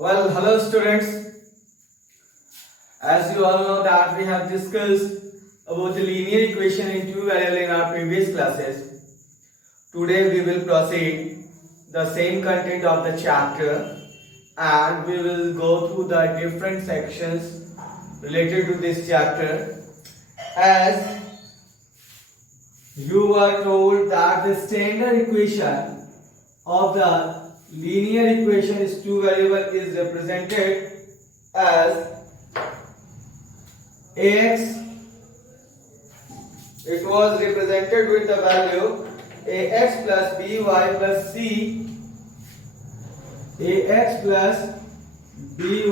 Well, hello students. As you all know that we have discussed about the linear equation in two variables in our previous classes. Today we will proceed the same content of the chapter and we will go through the different sections related to this chapter. As you were told that the standard equation of the linear equation is two variable is represented as ax. It was represented with the value ax plus by plus c, ax plus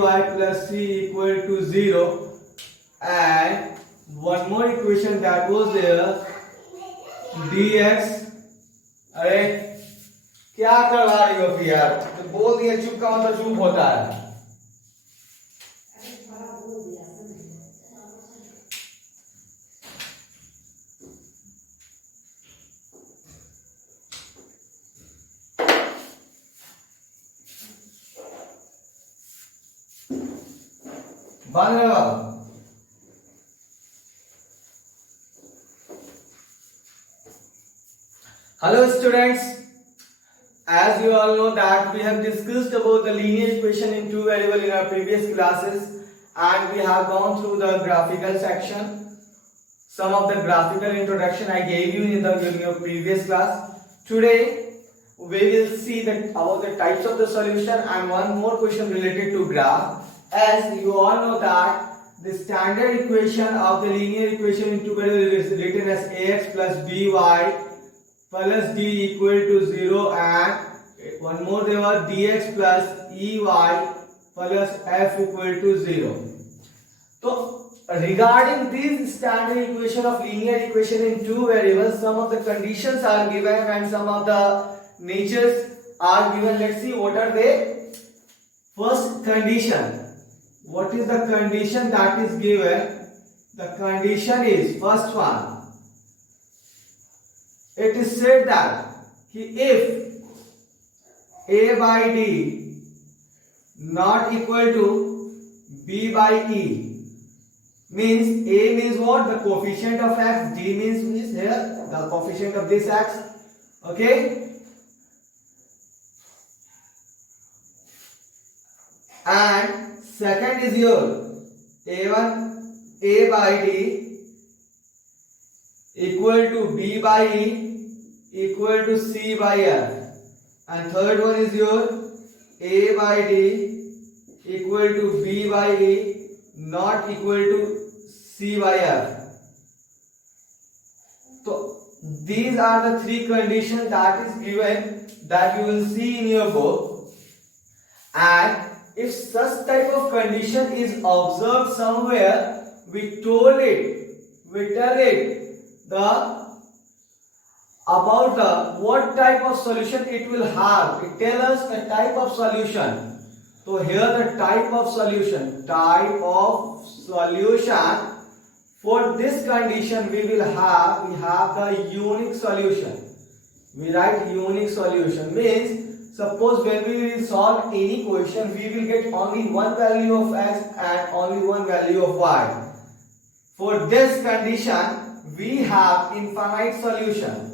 by plus c equal to 0, and one more equation that was there dx. अरे क्या करवा रही हो फिर यार? तो बोल दिया चुप का मतलब चुप होता है. बंद करो. Hello students. As you all know that we have discussed about the linear equation in two variables in our previous classes and we have gone through the graphical section. Some of the graphical introduction I gave you in your previous class. Today we will see about the types of the solution and one more question related to graph. As you all know that the standard equation of the linear equation in two variables is written as ax plus by plus d equal to 0 and one more there was dx plus ey plus f equal to 0. So regarding this standard equation of linear equation in two variables, some of the conditions are given and some of the natures are given. Let's see what are they. First condition. What is the condition that is given? The condition is first one. It is said that if a by d not equal to b by e, means a means what? The coefficient of x, d means here the coefficient of this x. Okay, and second is your a by d equal to b by e equal to c by f, and third one is your a by d equal to b by e not equal to c by f. So these are the three conditions that is given that you will see in your book, and if such type of condition is observed somewhere, we tell it the about what type of solution it will have. It tells us the type of solution. So here the type of solution for this condition we have the unique solution. We write unique solution means suppose when we will solve any question we will get only one value of x and only one value of y. For this condition we have infinite solution.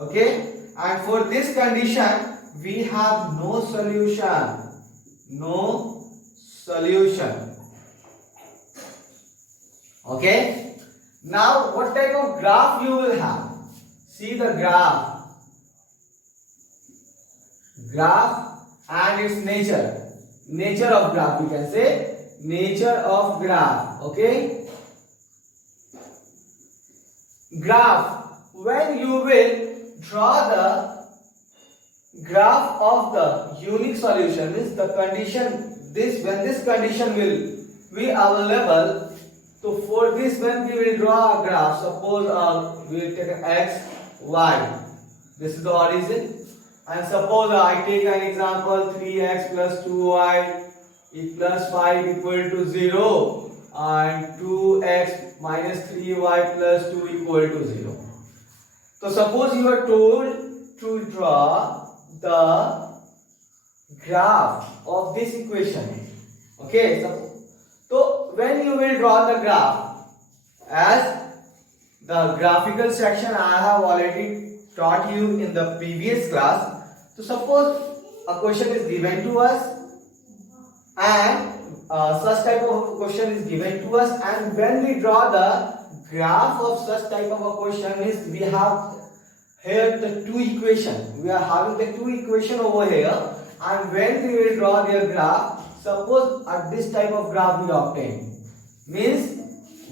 Okay, and for this condition we have no solution. Okay, now what type of graph you will have? See the graph and its nature of graph. You can say nature of graph. Okay, graph, when you will draw the graph of the unique solution, means the condition when this condition will be available. So for this when we will draw a graph, suppose we will take x y, this is the origin, and suppose I take an example 3x plus 2y plus 5 equal to 0 and 2x minus 3y plus 2 equal to 0. So suppose you are told to draw the graph of this equation. Okay, so when you will draw the graph, as the graphical section I have already taught you in the previous class. So suppose a question is given to us, and such type of question is given to us, and when we draw the graph of such type of a question, is we have here the two equation. We are having the two equation over here, and when we will draw their graph, suppose at this type of graph we obtain, means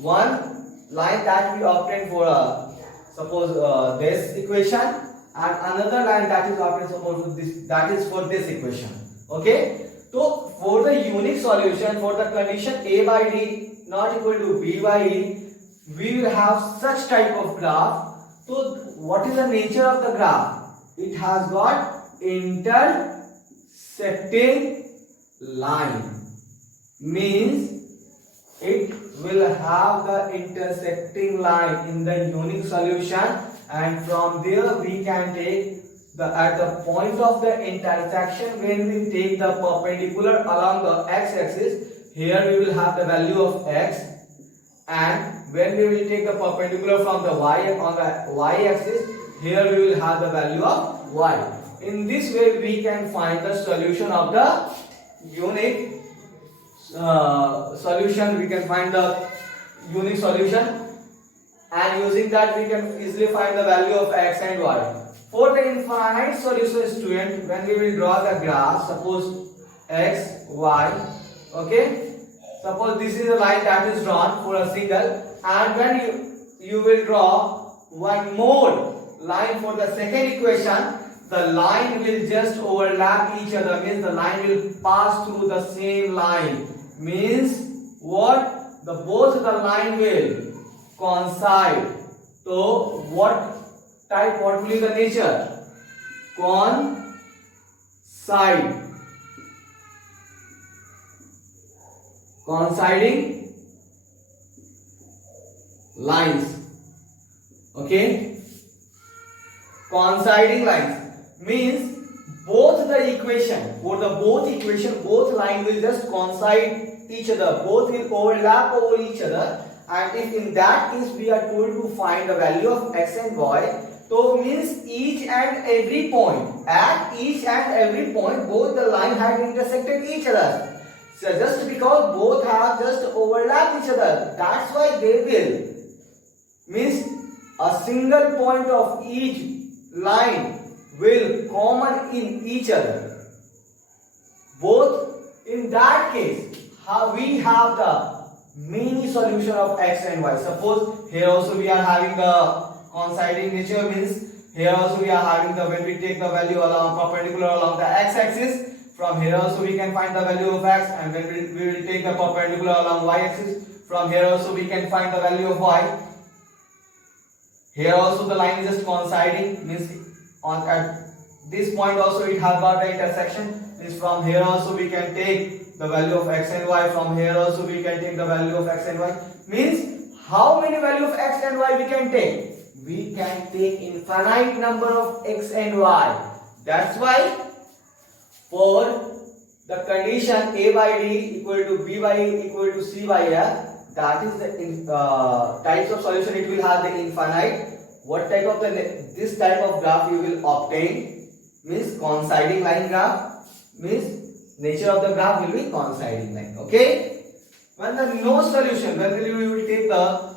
one line that we obtain for suppose this equation, and another line that is obtained suppose this, that is for this equation. Okay, so for the unique solution, for the condition a by d not equal to b by e, we will have such type of graph. So what is the nature of the graph? It has got intersecting line, means it will have the intersecting line in the unique solution, and from there we can take the at the point of the intersection, when we take the perpendicular along the x-axis, here we will have the value of x, and when we will take the perpendicular from the y on the y-axis, here we will have the value of y. In this way we can find the solution of the unique solution. We can find the unique solution, and using that we can easily find the value of x and y. For the infinite solution, student, when we will draw the graph, suppose x, y, okay, suppose this is a line that is drawn for a single, and when you will draw one more line for the second equation, the line will just overlap each other, means the line will pass through the same line, means what, the both the line will coincide. So what will be the nature? Coinciding lines. Okay, coinciding lines means both the equation, for the both equation, both line will just coincide each other, both will overlap over each other, and if in that case we are told to find the value of x and y, so means each and every point, at each and every point both the line had intersected each other. So just because both have just overlapped each other, that's why they will, means a single point of each line will common in each other. Both in that case, how we have the mini solution of x and y. Suppose here also we are having the coinciding nature, means here also we are having the, when we take the value along perpendicular along the x-axis, from here also we can find the value of x, and when we will take the perpendicular along y-axis, from here also we can find the value of y. Here also the line is just coinciding, means on at this point also it has got the intersection, means from here also we can take the value of x and y, from here also we can take the value of x and y, means how many value of x and y we can take? We can take infinite number of x and y. That's why for the condition a by d equal to b by e equal to c by f, that is the types of solution it will have the infinite. What type of this type of graph you will obtain, means coinciding line graph, means nature of the graph will be coinciding line. Okay, when the no solution, when we will take the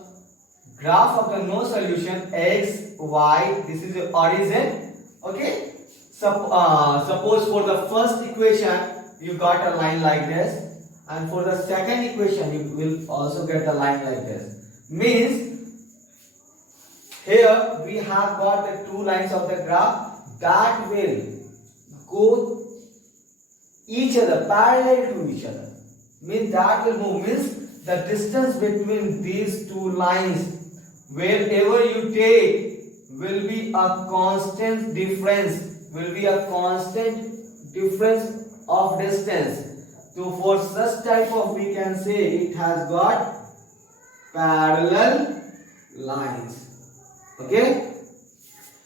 graph of the no solution x, y, this is the origin. Okay, suppose for the first equation you got a line like this, and for the second equation you will also get a line like this, means here we have got the two lines of the graph that will go each other, parallel to each other, means that will move, means the distance between these two lines wherever you take will be a constant difference, of distance. So for such type of, we can say it has got parallel lines. Okay,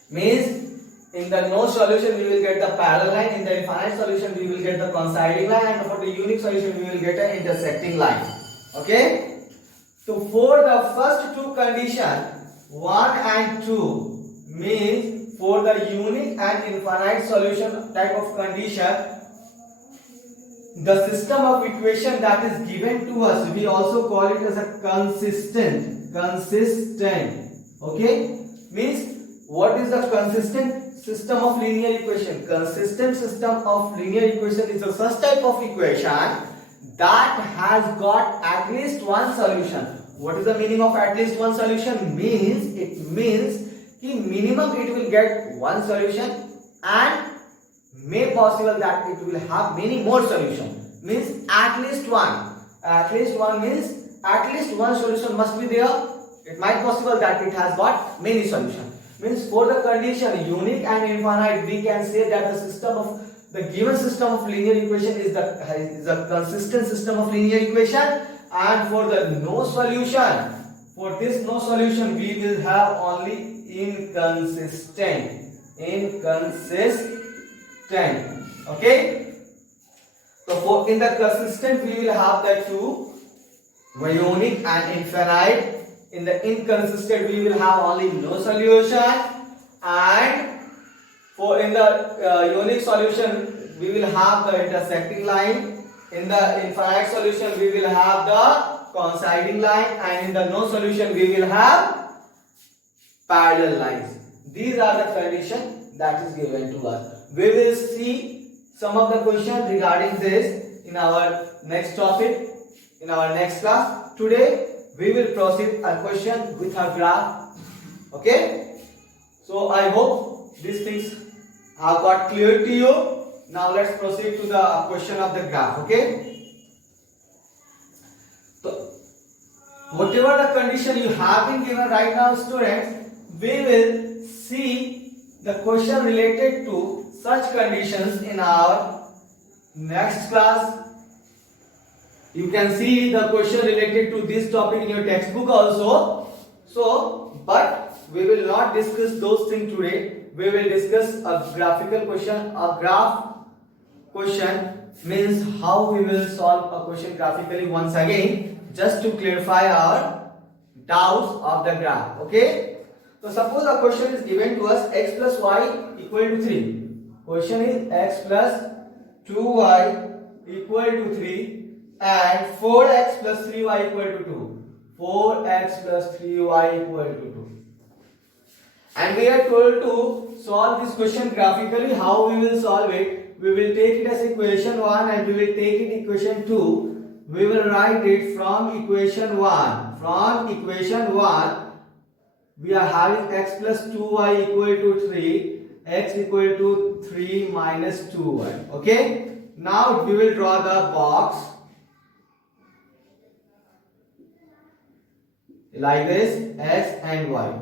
means In the no solution, we will get the parallel line. In the infinite solution, we will get the coinciding line, and for the unique solution, we will get an intersecting line. Okay. So for the first two condition, 1 and 2 means for the unique and infinite solution type of condition, the system of equation that is given to us, we also call it as a consistent. Okay, means what is the consistent system of linear equation? Consistent system of linear equation is a such type of equation that has got at least one solution. What is the meaning of at least one solution? Means it means minimum it will get one solution, and may possible that it will have many more solutions. Means at least one. At least one means at least one solution must be there. It might possible that it has got many solutions. Means for the condition unique and infinite, we can say that the system of the given system of linear equation is the consistent system of linear equation. And for the no solution, for this no solution, we will have only inconsistent. Okay. So for in the consistent, we will have the two, unique and infinite. In the inconsistent, we will have only no solution, and for in the unique solution, we will have the intersecting line. In the infinite solution, we will have the coinciding line, and in the no solution, we will have parallel lines. These are the conditions that is given to us. We will see some of the questions regarding this in our next topic, in our next class. Today, we will proceed a question with a graph. Okay. So I hope these things have got clear to you. Now let's proceed to the question of the graph. Okay. So whatever the condition you have been given right now, students, we will see the question related to such conditions in our next class. You can see the question related to this topic in your textbook also. So, but we will not discuss those things today. We will discuss a graphical question. A graph question means how we will solve a question graphically once again, just to clarify our doubts of the graph. Okay. So suppose a question is given to us x plus y equal to 3. Question is x plus 2y equal to 3. And 4x plus 3y equal to 2. 4x plus 3y equal to 2. And we are told to solve this question graphically. How we will solve it? We will take it as equation 1 and we will take it equation 2. We will write it from equation 1. From equation 1, we are having x plus 2y equal to 3. X equal to 3 minus 2y. Okay? Now we will draw the box. Like this, x and y.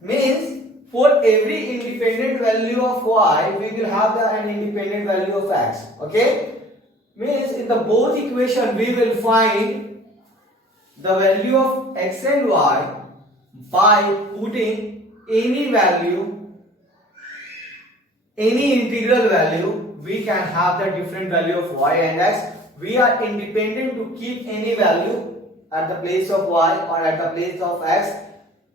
Means for every independent value of y, we will have an independent value of x. Okay? Means in the both equation, we will find the value of x and y by putting any value, any integral value. We can have the different value of y and x. We are independent to keep any value at the place of y or at the place of x.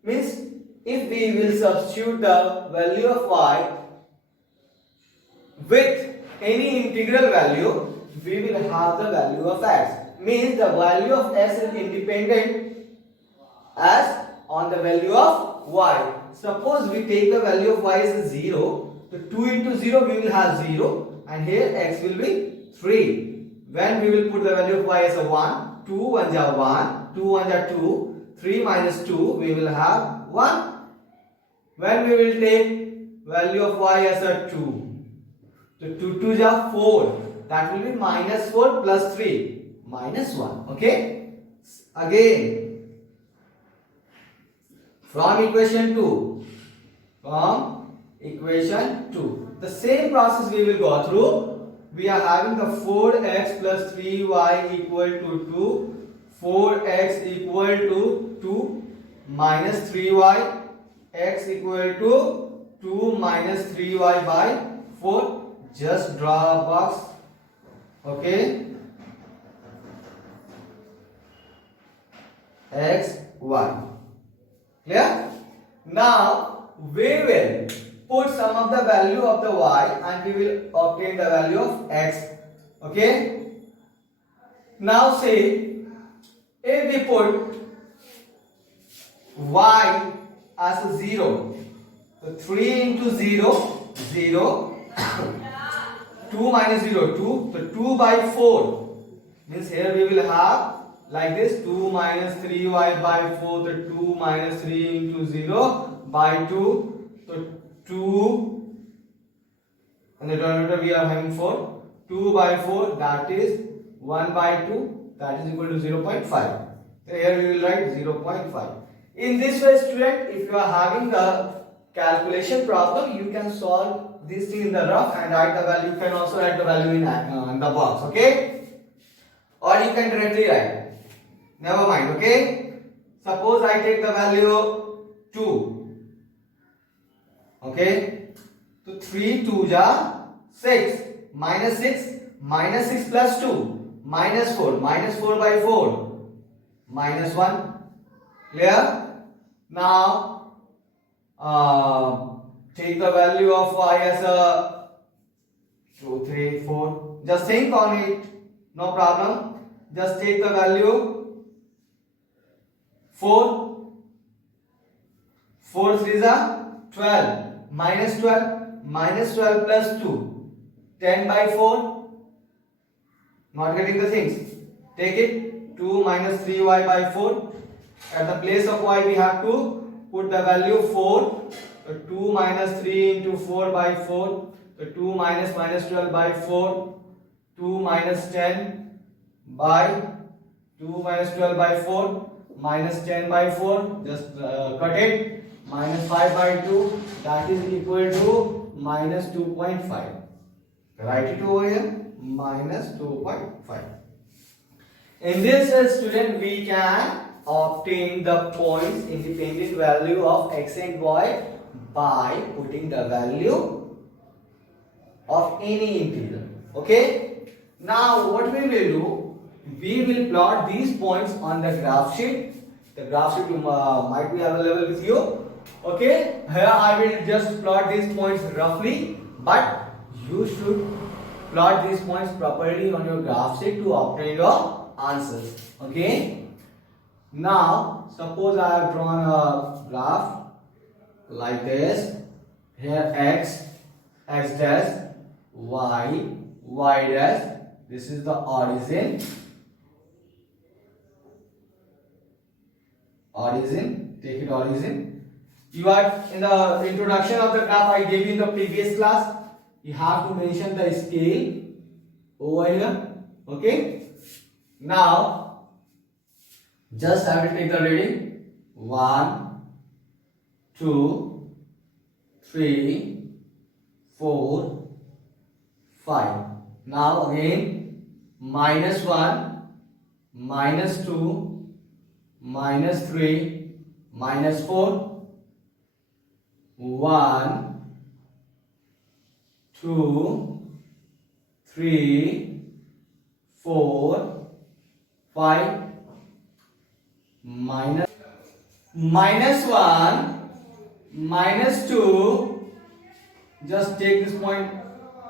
Means if we will substitute the value of y with any integral value, we will have the value of x. Means the value of x is independent as on the value of y. Suppose we take the value of y as 0, so 2 into 0 we will have 0, and here x will be 3. When we will put the value of y as a 1, 2 1 are 1, 2 1 are 2, 3 minus 2, we will have 1. When we will take value of y as a 2, so 2 2 are 4, that will be minus 4 plus 3, minus 1. Okay? Again, from equation 2, the same process we will go through. We are having the 4x plus 3y equal to 2, 4x equal to 2 minus 3y, x equal to 2 minus 3y by 4. Just draw a box. Okay. X, y. Clear? Now we will put some of the value of the y and we will obtain the value of x. Okay. Now say if we put y as a 0, so 3 into 0, 0, 2 minus 0, 2, so 2 by 4, means here we will have like this, 2 minus 3y by 4, so 2 minus 3 into 0 by 2, so 2, and the denominator we are having 4, 2 by 4, that is 1 by 2, that is equal to 0.5. So here we will write 0.5. In this way, student, if you are having the calculation problem, you can solve this thing in the rough and write the value. You can also write the value in the box, okay? Or you can directly write. Never mind, okay? Suppose I take the value 2. Okay? So 3 2 ja 6. Minus 6 plus 2. Minus 4. Minus 4 by 4. Minus 1. Clear? Now, take the value of y as a 2, 3, 4. Just think on it. No problem. Just take the value 4. 4 3s are 12. Minus 12. Minus 12 plus 2. 10 by 4. Not getting the things. Take it. 2 minus 3y by 4. At the place of y we have to put the value 4. So 2 minus 3 into 4 by 4. So 2 minus 12 by 4. 2 minus 10 by 2 minus 12 by 4. Minus 10 by 4. Just cut it. Minus 5 by 2. That is equal to minus 2.5. Write it over here. Minus 2.5. In this student we can obtain the points independent value of x and y by putting the value of any integer. Okay. Now what we will do, we will plot these points on the graph sheet. The graph sheet might be available with you. Okay. Here I will just plot these points roughly, but you should plot these points properly on your graph sheet to obtain your answers. Okay. Now, suppose I have drawn a graph like this. Here x dash, y dash. This is the origin. Take it origin. You are in the introduction of the graph I gave you in the previous class. You have to mention the scale over here. Okay. Now, just I will take the reading 1, 2, 3, 4, 5. Now again minus 1, minus 2, minus 3, minus 4, 1, 2, 3, 4, 5. Minus 1, minus 2, just take this point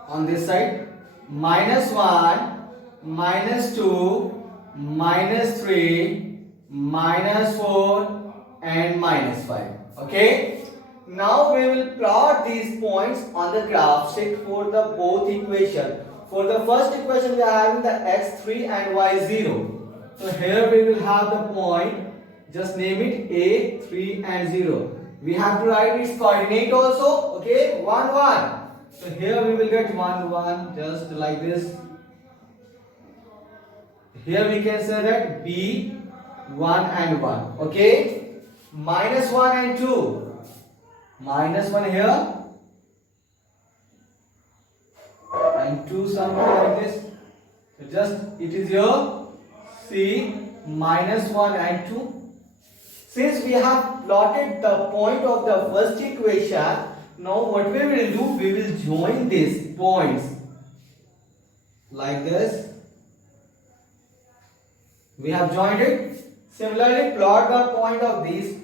on this side, minus 1, minus 2, minus 3, minus 4 and minus 5. Okay. Now we will plot these points on the graph sheet for the both equation. For the first equation we are having the x3 and y0. So here we will have the point, just name it A, 3 and 0. We have to write its coordinate also, okay, 1, 1. So here we will get 1, 1, just like this. Here we can say that B, 1 and 1, okay. Minus 1 and 2. Minus 1 here. And 2 something like this. So just, it is your C, minus 1 and 2. Since we have plotted the point of the first equation, Now what we will do, we will join these points like this. We have joined it. Similarly, plot the point of these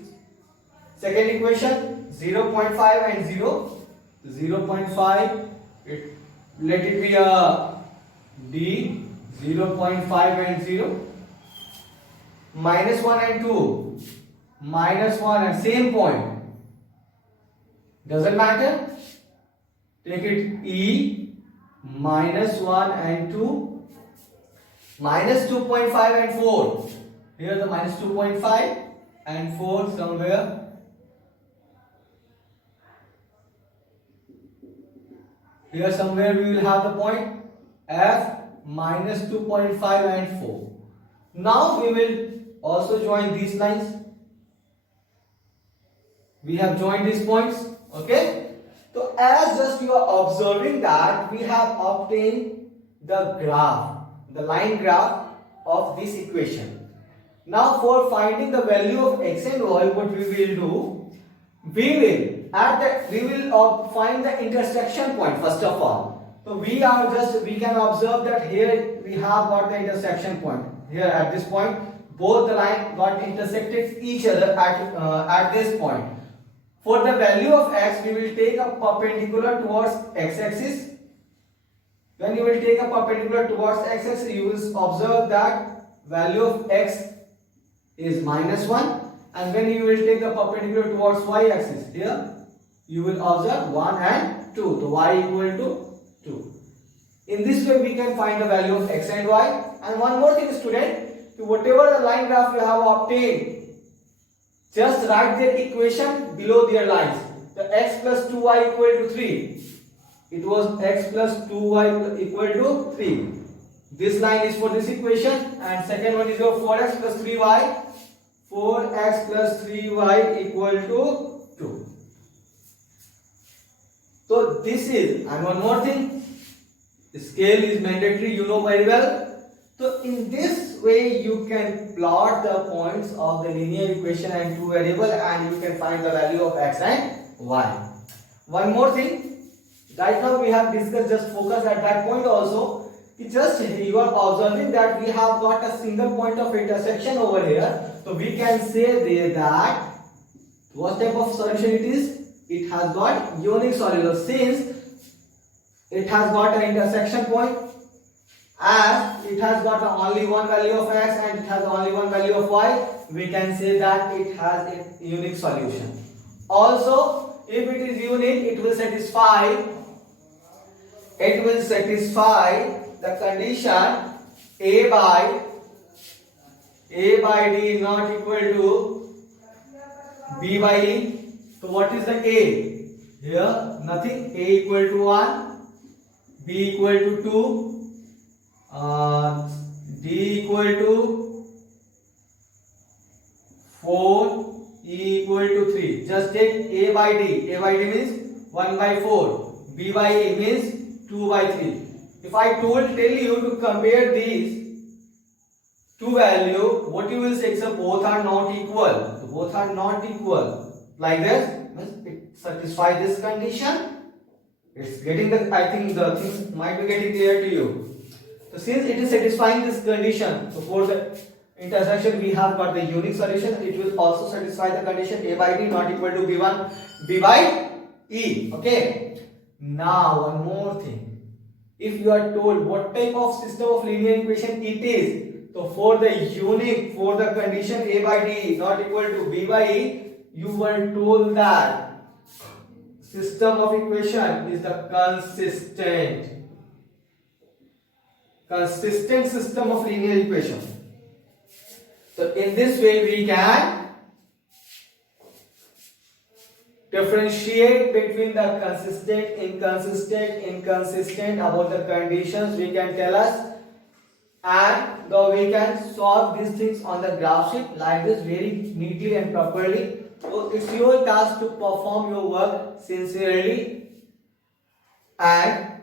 second equation 0.5 and 0. 0.5, let it be a D, 0.5 and 0. Minus 1 and 2, minus 1 and same point. Doesn't matter. Take it E, minus 1 and 2, minus 2.5 and 4. Here the minus 2.5 and 4 somewhere. Here somewhere we will have the point F, minus 2.5 and 4. Now we will also join these lines. We have joined these points. Okay. So as just you are observing that we have obtained the graph, the line graph of this equation. Now for finding the value of x and y, what we will do, we will find the intersection point first of all. So we can observe that here we have got the intersection point. Here at this point, both the line got intersected each other at this point. For the value of x, we will take a perpendicular towards x-axis. When you will take a perpendicular towards x-axis, you will observe that value of x is minus 1. And when you will take the perpendicular towards y-axis, here you will observe 1 and 2. So y equal to 2. In this way, we can find the value of x and y. And one more thing, student, whatever the line graph you have obtained, just write their equation below their lines. The x plus 2y equal to 3. It was x plus 2y equal to 3. This line is for this equation, and second one is your 4x plus 3y. 4x plus 3y equal to 2. So this is, and one more thing, the scale is mandatory, you know very well. So in this way you can plot the points of the linear equation and two variable, and you can find the value of x and y. One more thing, right now we have discussed, just focus at that point also. Just you are observing that we have got a single point of intersection over here. So we can say there that what type of solution it is? It has got unique solution. Since it has got an intersection point, as it has got only one value of x and it has only one value of y, we can say that it has a unique solution. Also, if it is unique, it will satisfy the condition a by d not equal to b by e. So what is the a? Here nothing. A equal to 1, b equal to 2, d equal to 4, e equal to 3. Just take a by d. A by d means 1 by 4. B by e means 2 by 3. If I tell you to compare these two values, what you will say? So both are not equal. So both are not equal. Like this, means it satisfies this condition. It's getting the, I think the things might be getting clear to you. So since it is satisfying this condition, so for the intersection we have got the unique solution. It will also satisfy the condition a by d not equal to b by e. Okay. Now one more thing. If you are told what type of system of linear equation it is, so for the condition a by d not equal to b by e, you were told that system of equation is the consistent system of linear equation. So in this way we can differentiate between the consistent, inconsistent about the conditions we can tell us, and we can solve these things on the graph sheet like this very neatly and properly. So it's your task to perform your work sincerely. And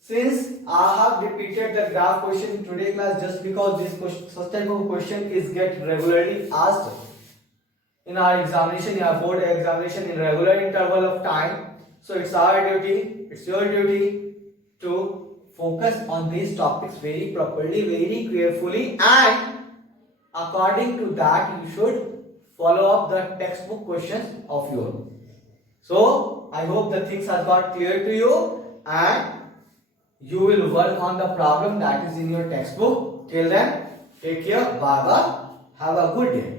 since I have repeated the graph question in today's class just because this question, such type of question is get regularly asked in our examination, in our board examination in regular interval of time. So it's our duty, it's your duty to focus on these topics very properly, very carefully, and according to that you should follow up the textbook questions of your. So I hope the things have got clear to you, and you will work on the problem that is in your textbook. Till then, take care, bye bye, have a good day.